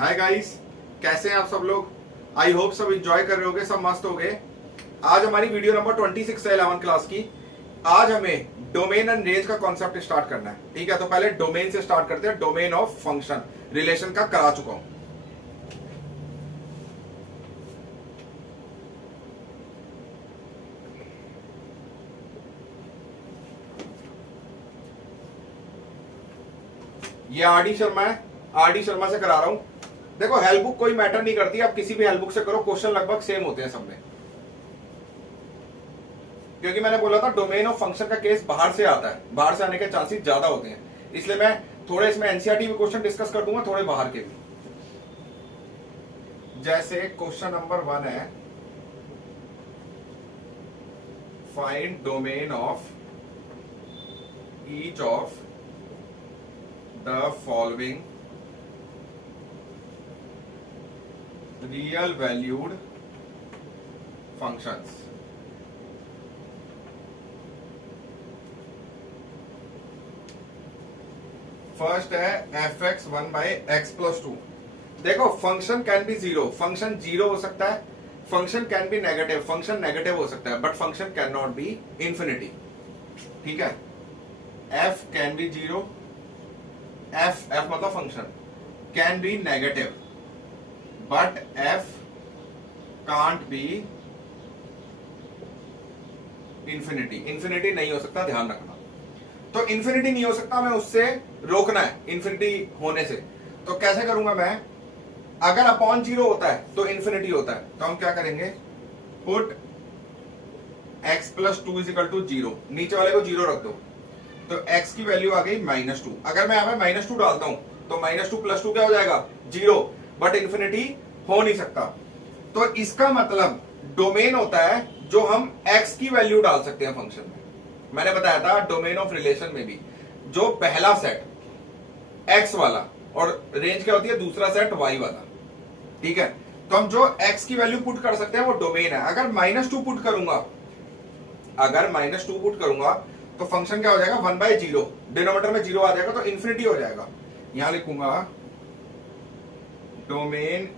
Hi guys, कैसे हैं आप सब लोग। आई होप सब एंजॉय कर रहे होगे, सब मस्त हो गए। आज हमारी वीडियो नंबर 26 है 11 क्लास की। आज हमें डोमेन एंड रेंज का कॉन्सेप्ट स्टार्ट करना है। ठीक है, तो पहले डोमेन से स्टार्ट करते हैं। डोमेन ऑफ फंक्शन रिलेशन का करा चुका हूं। ये आरडी शर्मा है, आरडी शर्मा से करा रहा हूं। देखो, हेल्प बुक कोई मैटर नहीं करती, आप किसी भी हेल्प बुक से करो, क्वेश्चन लगभग सेम होते हैं सब में। क्योंकि मैंने बोला था डोमेन ऑफ फंक्शन का केस बाहर से आता है, बाहर से आने के चांसेस ज्यादा होते हैं, इसलिए मैं थोड़े इसमें एनसीईआरटी भी क्वेश्चन डिस्कस कर दूंगा, थोड़े बाहर के भी। जैसे क्वेश्चन नंबर 1 है, find domain of each of the following real valued functions. First है एफ एक्स 1/x+2। देखो, function can be zero, function zero हो सकता है, function can be negative, function negative हो सकता है, but function can not be infinity. ठीक है, F can be zero, F मतलब function can be negative, but F can't be infinity. Infinity नहीं हो सकता, ध्यान रखना। तो इंफिनिटी नहीं हो सकता, हमें उससे रोकना है इंफिनिटी होने से। तो कैसे करूंगा मैं? अगर अपॉन जीरो होता है तो इंफिनिटी होता है, तो हम क्या करेंगे? पुट x+2 = 0, नीचे वाले को जीरो रख दो, तो x की वैल्यू आ गई -2। अगर मैं यहां पे -2 डालता हूं तो -2 + 2 क्या हो जाएगा? 0, बट इंफिनिटी हो नहीं सकता। तो इसका मतलब डोमेन होता है जो हम x की वैल्यू डाल सकते हैं फंक्शन में। मैंने बताया था डोमेन ऑफ रिलेशन में भी, जो पहला सेट x वाला और रेंज क्या होती है, दूसरा सेट y वाला। ठीक है, तो हम जो x की वैल्यू पुट कर सकते हैं वो डोमेन है। अगर -2 पुट करूंगा, अगर -2 पुट करूंगा तो फंक्शन क्या हो जाएगा? 1/0, डिनोमिनेटर में 0 आ जाएगा, तो इंफिनिटी हो जाएगा। यहां लिखूंगा domain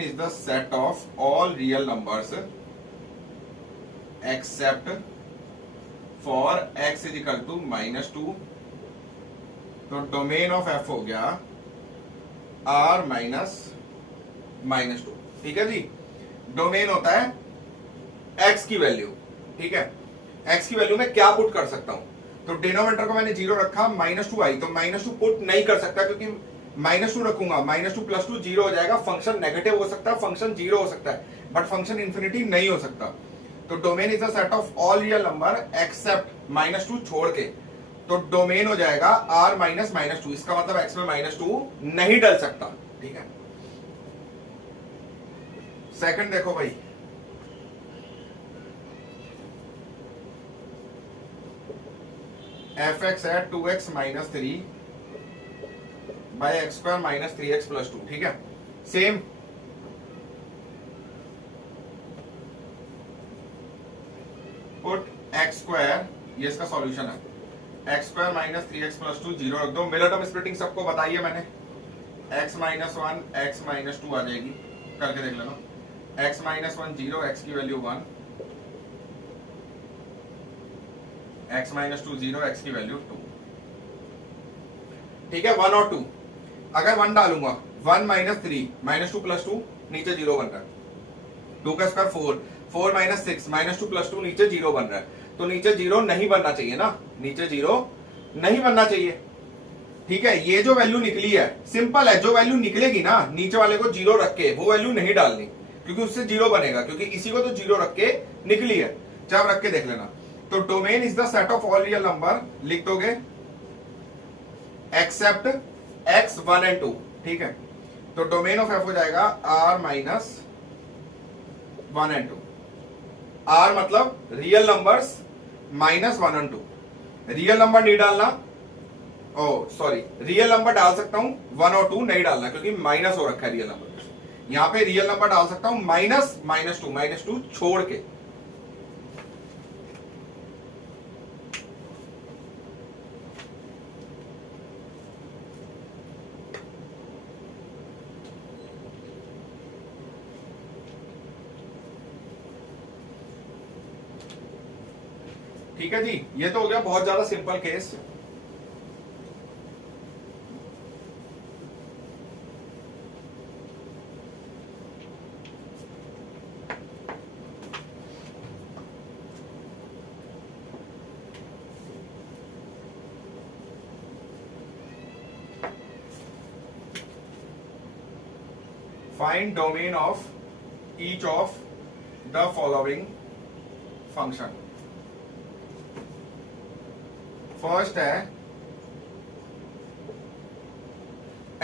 is the set of all real numbers except for x = -2। तो डोमेन ऑफ f हो गया r -2। ठीक है जी, डोमेन होता है x की वैल्यू। ठीक है, x की वैल्यू में क्या पुट कर सकता हूं? तो डिनोमिनेटर को मैंने 0 रखा, -2 आई, तो -2 पुट नहीं कर सकता, क्योंकि -2 रखूंगा, -2 + 2 0 हो जाएगा। फंक्शन नेगेटिव हो सकता है, फंक्शन 0 हो सकता है, बट फंक्शन इंफिनिटी नहीं हो सकता। तो domain is the set of all real number except -2 छोड़ के, तो डोमेन हो जाएगा r -2। इसका मतलब x में -2 नहीं डल सकता। ठीक है, सेकंड देखो भाई, एफ एक्स है 2x - 3/x² - 3x+2। ठीक है, सेम पुट x², ये इसका सॉल्यूशन है, x² - 3x+2 0 रख दो। मिलर टर्म स्प्लिटिंग सबको बताइए मैंने, x - 1 x - 2 आ जाएगी, करके देख लेना। x - 1 0, x की वैल्यू 1, x - 2 0, x की वैल्यू 2। ठीक है, 1 और 2। अगर 1 डालूंगा, 1 - 3 -2 + 2 नीचे 0 बन रहा है, 2 का स्क्वायर 4, 4 - 6 -2 + 2 नीचे 0 बन रहा है, तो नीचे 0 नहीं बनना चाहिए ना, नीचे 0 नहीं बनना चाहिए। ठीक है, ये जो वैल्यू निकली है सिंपल है, जो वैल्यू निकलेगी ना नीचे वाले को 0 रख के, वो वैल्यू नहीं डालनी, क्योंकि उससे 0 बनेगा, क्योंकि इसी को तो 0 रख के निकली है। जब रख के देख लेना। तो domain is the set of all real number, लिख दोगे एक्सेप्ट x 1 और 2। ठीक है, तो डोमेन ऑफ f हो जाएगा r - 1 और 2। r मतलब रियल नंबर्स -1 और 2। रियल नंबर नहीं डालना, ओ सॉरी, रियल नंबर डाल सकता हूं, 1 और 2 नहीं डालना, क्योंकि माइनस हो रखा है रियल नंबर। यहां पे रियल नंबर डाल सकता हूं -2 छोड़ के। ठीक है जी, ये तो हो गया बहुत ज्यादा simple case. Find domain of each of the following function। First है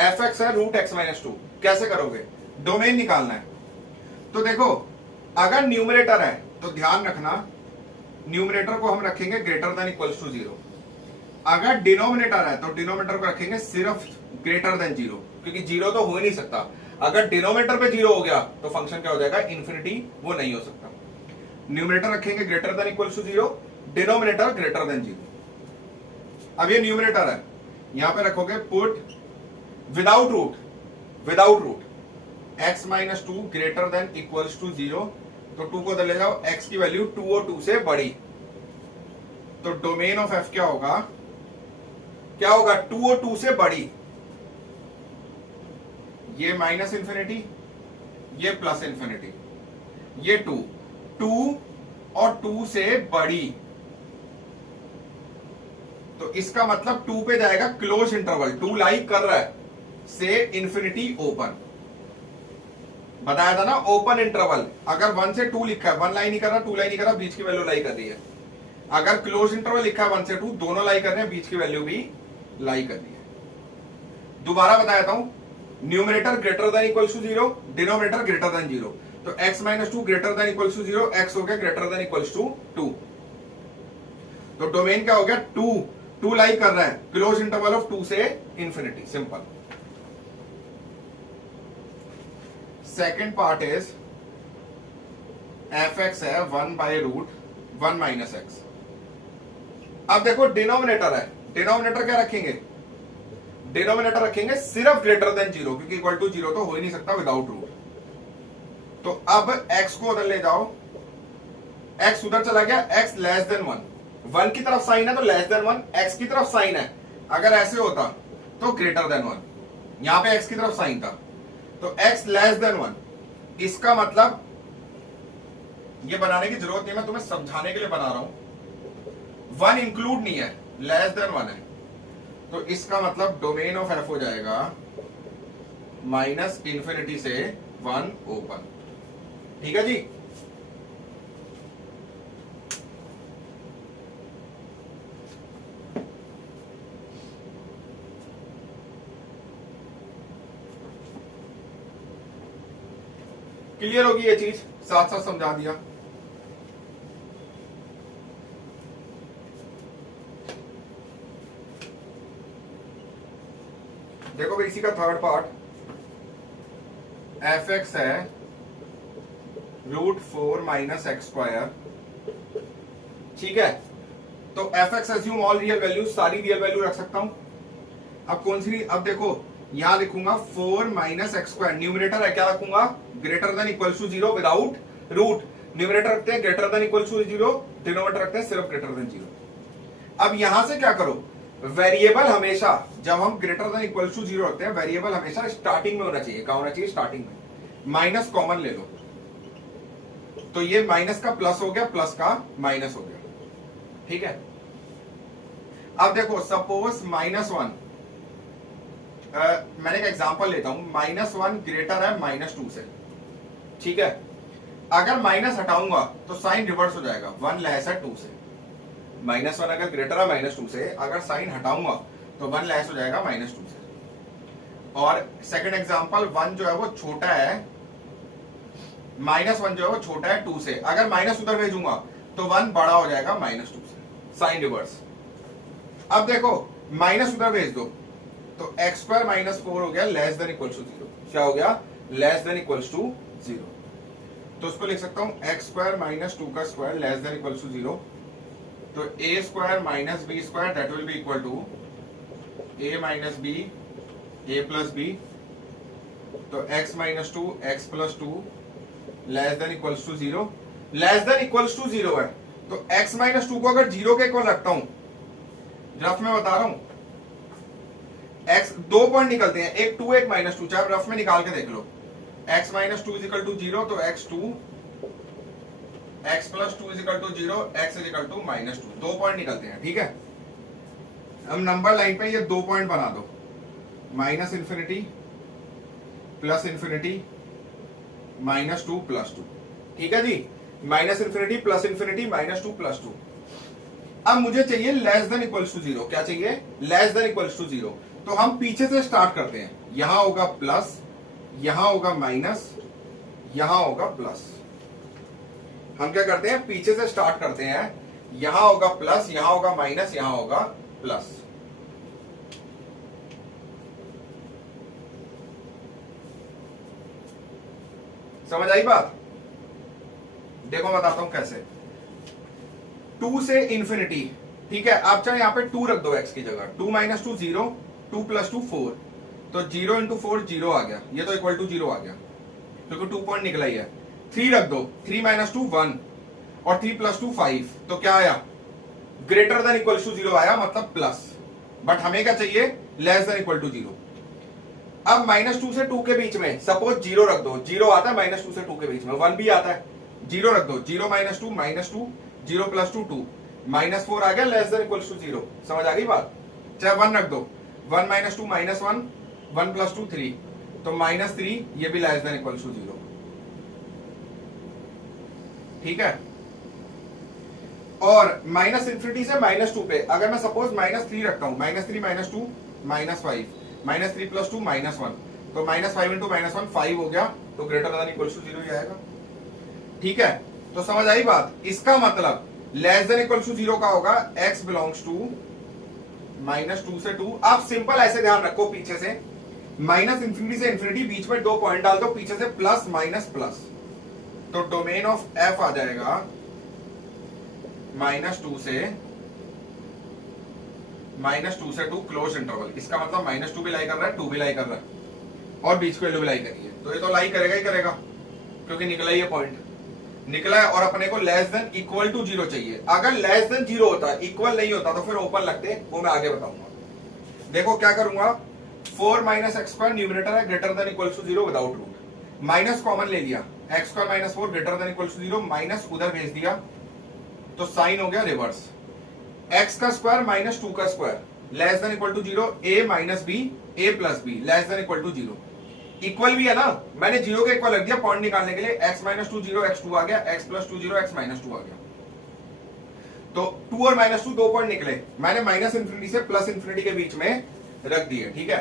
fx है रूट एक्स माइनस टू। कैसे करोगे? डोमेन निकालना है। तो देखो, अगर न्यूमरेटर है तो ध्यान रखना, न्यूमरेटर को हम रखेंगे greater than equals to zero. अगर डिनोमिनेटर है तो डिनोमिनेटर को रखेंगे सिर्फ ग्रेटर देन जीरो, क्योंकि जीरो तो हो ही नहीं सकता। अगर डिनोमिनेटर पे जीरो हो गया तो फंक्शन क्या हो जाएगा? इन्फिनिटी, वो नहीं हो सकता। न्यूमरेटर रखेंगे greater than equals to zero, denominator greater than zero. अब ये न्यूमरेटर है, यहां पे रखोगे put without root x minus two greater than equals to zero. तो टू को ले जाओ, एक्स की वैल्यू टू और टू से बड़ी। तो डोमेन ऑफ एफ क्या होगा? टू और टू से बड़ी। ये माइनस इंफिनिटी, ये प्लस इंफिनिटी, ये टू और टू से बड़ी। तो इसका मतलब टू पे जाएगा क्लोज इंटरवल, टू लाइक कर रहा है से इंफिनिटी ओपन। बताया था ना, ओपन इंटरवल। अगर वन से टू लिखा है, वन लाई नहीं कर रहा, टू लाई नहीं कर रहा, बीच की वैल्यू लाई कर रही है। अगर क्लोज इंटरवल लिखा है वन से टू, दोनों लाई कर रहे हैं, बीच की वैल्यू भी लाई कर रही है। दोबारा बताया हूं, numerator greater than equals to zero, denominator greater than zero. तो x minus two greater than equals to zero, X हो गया greater than equals to two. तो डोमेन क्या हो गया? टू लाई कर रहा है क्लोज इंटरवल ऑफ टू से infinity. Simple. Second part is F x है one by root one minus X. अब देखो, डिनोमिनेटर है, डिनोमिनेटर क्या रखेंगे? डिनोमिनेटर रखेंगे सिर्फ ग्रेटर देन जीरो, क्योंकि इक्वल टू जीरो तो हो ही नहीं सकता विदाउट रूट। तो अब x को उधर ले जाओ, x उधर चला गया, x less than one. One की तरफ साइन है तो लेस देन वन, x की तरफ साइन है। अगर ऐसे होता तो ग्रेटर देन वन, यहां पे x की तरफ साइन था, तो x लेस देन वन। इसका मतलब ये बनाने की जरूरत नहीं, मैं तुम्हें समझाने के लिए बना रहा हूं। वन इंक्लूड नहीं है, लेस देन वन है। तो इसका मतलब डोमेन ऑफ एफ हो जाएगा माइनस इंफिनिटी से वन ओपन। ठीक है जी। क्लियर होगी ये चीज, साथ साथ समझा दिया। देखो भाई, इसी का थर्ड पार्ट एफ एक्स है root four minus x square. ठीक है, तो f x assume all real value, सारी रियल वैल्यू रख सकता हूं। अब कौन सी? अब देखो, यहां लिखूंगा four minus x square. Numerator है, क्या रखूंगा? Greater than equals to zero without root. Numerator रखते हैं greater than equals to zero, denominator रखते हैं सिर्फ ग्रेटर देन जीरो। अब यहां से क्या करो? वेरिएबल हमेशा, जब हम greater than equals to zero रखते हैं, वेरिएबल हमेशा स्टार्टिंग में होना चाहिए। क्या होना चाहिए? स्टार्टिंग में। माइनस कॉमन ले लो, तो ये माइनस का प्लस हो गया, प्लस का माइनस हो गया। ठीक है। अब देखो, सपोज माइनस वन, मैंने एक एग्जांपल लेता हूं। माइनस वन ग्रेटर है माइनस टू से। ठीक है, अगर माइनस हटाऊंगा तो साइन रिवर्स हो जाएगा, वन लेस है टू से। माइनस वन अगर ग्रेटर है माइनस टू से, अगर साइन हटाऊंगा तो वन लेस हो जाएगा माइनस टू से। और सेकंड एग्जांपल, वन जो है वो छोटा है, माइनस वन जो है वो छोटा है टू से। अगर माइनस उधर भेजूंगा तो वन बड़ा हो जाएगा माइनस टू से, साइन रिवर्स। अब देखो, माइनस उधर भेज दो तो एक्स स्क्वायर माइनस फोर हो गया less than equals to zero. क्या हो गया? Less than equals to zero. तो उसको लिख सकता हूं एक्स स्क्वायर माइनस टू का square less than equals to zero. तो A square minus B square that will be equal to A minus B, A plus B. तो X minus two, X plus two less than equals to zero. Less than equals to zero है, तो x minus to को अगर 0 के equal रखता हूं, rough में बता रहा हूं, x दो पॉइंट निकलते हैं, एक 2 एक माइनस टू, चाहे रफ में निकाल के देख लो। x minus two is equal to 0, तो x2, x plus two is equal to 0, x is equal to minus two, दो पॉइंट निकलते हैं, ठीक है। अब नंबर लाइन पे ये दो पॉइंट बना दो, minus infinity plus infinity minus two plus two, ठीक है जी, minus infinity plus infinity minus two plus two. अब मुझे चाहिए लेस देन इक्वल्स टू 0, क्या चाहिए, लेस देन इक्वल्स टू 0। तो हम पीछे से स्टार्ट करते हैं, यहां होगा प्लस, यहां होगा माइनस, यहां होगा प्लस। हम क्या करते हैं, पीछे से स्टार्ट करते हैं, यहां होगा प्लस, यहां होगा माइनस, यहां होगा प्लस। समझ आई बात? देखो बताता हूं कैसे। 2 से इंफिनिटी, ठीक है, आप चाहे यहां पे 2 रख दो x की जगह, 2 माइनस टू 0, 2 प्लस टू 4, तो 0 इंटू 4 0 आ गया, ये तो इक्वल टू 0 आ गया क्योंकि 2 पॉइंट निकला ही है। 3 रख दो, 3 माइनस टू 1 और 3 प्लस टू 5, तो क्या आया, ग्रेटर देन इक्वल टू 0 आया, मतलब प्लस। बट हमें क्या चाहिए, लेस देन इक्वल टू 0। अब माइनस 2 से 2 के बीच में सपोज 0 रख दो, 0 आता है माइनस 2 से 2 के बीच में, 1 भी आता है, 0 रख दो, 0 minus two minus 2, 0 plus two 2, minus 4 आ गया, लेस देन इक्वल टू 0। समझ आ गई बात? चाहे 1 रख दो, 1 minus two minus 1, 1 plus two 3, तो माइनस 3, ये भी लेस देन इक्वल टू 0, ठीक है। और माइनस इंफिनिटी से माइनस 2 पे अगर मैं सपोज माइनस 3 रखता हूं, minus 3 minus 2 minus 5, minus 3 plus 2 minus 1, तो माइनस 5 इंटू माइनस 1 5 हो गया, तो ग्रेटर देन इक्वल टू 0 ही आएगा, ठीक है। तो समझ आई बात? इसका मतलब लेस देन इक्वल टू 0 का होगा x बिलोंग्स टू माइनस 2 से 2। आप सिंपल ऐसे ध्यान रखो, पीछे से माइनस इंफिनिटी से इंफिनिटी, बीच में 2 पॉइंट डाल दो, पीछे से प्लस माइनस प्लस, तो डोमेन ऑफ f आ जाएगा माइनस 2 से 2 क्लोज इंटरवल। इसका मतलब माइनस 2 भी लाई कर रहा है, 2 भी लाई कर रहा है, और बीच को भी लाई करिए, तो ये तो लाई करेगा ही करेगा क्योंकि निकला ही है, पॉइंट निकला है। और अपने को लेस देन इक्वल टू 0 चाहिए। अगर लेस देन 0 होता, इक्वल नहीं होता, तो फिर ओपन लगते, वो मैं आगे बताऊंगा। देखो क्या करूंगा, 4 माइनस एक्स स्क्वायर न्यूमरेटर है, greater than equal to 0 without root, minus common ले लिया, x square minus 4 greater than equal to 0, minus उधर भेज दिया, तो साइन हो गया रिवर्स, एक्स का स्क्वायर माइनस 2 का square less than equal to 0, a minus B, A plus b less than equal to 0। Equal भी है ना, मैंने 0 के इक्वल रख दिया पॉइंट निकालने के लिए, x माइनस 2 0, x2 आ गया, x प्लस 2 0, x माइनस 2 आ गया, तो 2 और माइनस 2 दो पॉइंट निकले, मैंने माइनस इंफिनिटी से प्लस इंफिनिटी के बीच में रख दिए, ठीक है।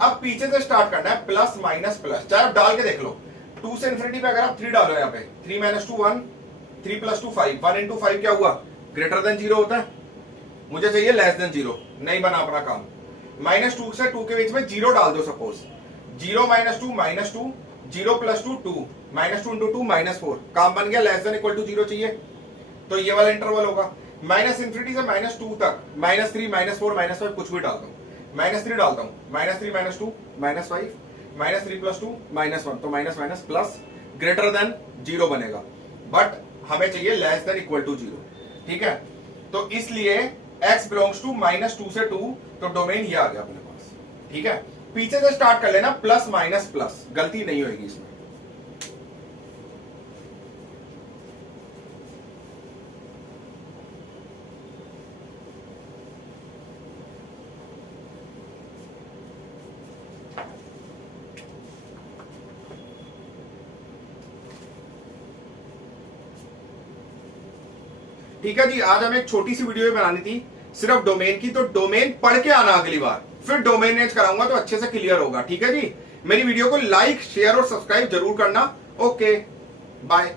अब पीछे से स्टार्ट करना है, प्लस माइनस प्लस, चाहे आप डाल के देख लो, 2 से इंफिनिटी पे अगर आप 3 डालो, यहाँ पे 3 minus two 1, 3 plus two 5, 1 into 5 क्या हुआ, ग्रेटर देन 0 होता है, मुझे चाहिए लेस देन 0, नहीं बना अपना काम। माइनस 2 से 2 के बीच में 0 डाल दो, suppose 0 minus 2 minus 2, 0 plus 2 2, minus 2 into 2 minus 4, काम बन गया, लेस देन इक्वल टू 0 चाहिए, तो ये वाला इंटरवल होगा। माइनस इंफिनिटी से माइनस 2 तक, माइनस 3 माइनस 4 माइनस 5 कुछ भी डालता हूँ, माइनस 3 डालता हूँ, minus 3 minus 2 minus 5, minus 3 plus 2 minus 1, तो minus minus plus, greater than 0 बनेगा, बट हमें चाहिए लेस देन इक्वल टू 0, ठीक है। तो इसलिए x बिलोंग्स टू माइनस 2 से 2, तो डोमेन ये आ गया अपने पास, ठीक है। पीछे से स्टार्ट कर लेना, प्लस माइनस प्लस, गलती नहीं होगी इसमें। ठीक है जी, आज हमें एक छोटी सी वीडियो बनानी थी सिर्फ डोमेन की, तो डोमेन पढ़ के आना अगली बार, फिर डोमेन नेम्स कराऊंगा तो अच्छे से क्लियर होगा, ठीक है जी। मेरी वीडियो को लाइक शेयर और सब्सक्राइब जरूर करना। Okay bye.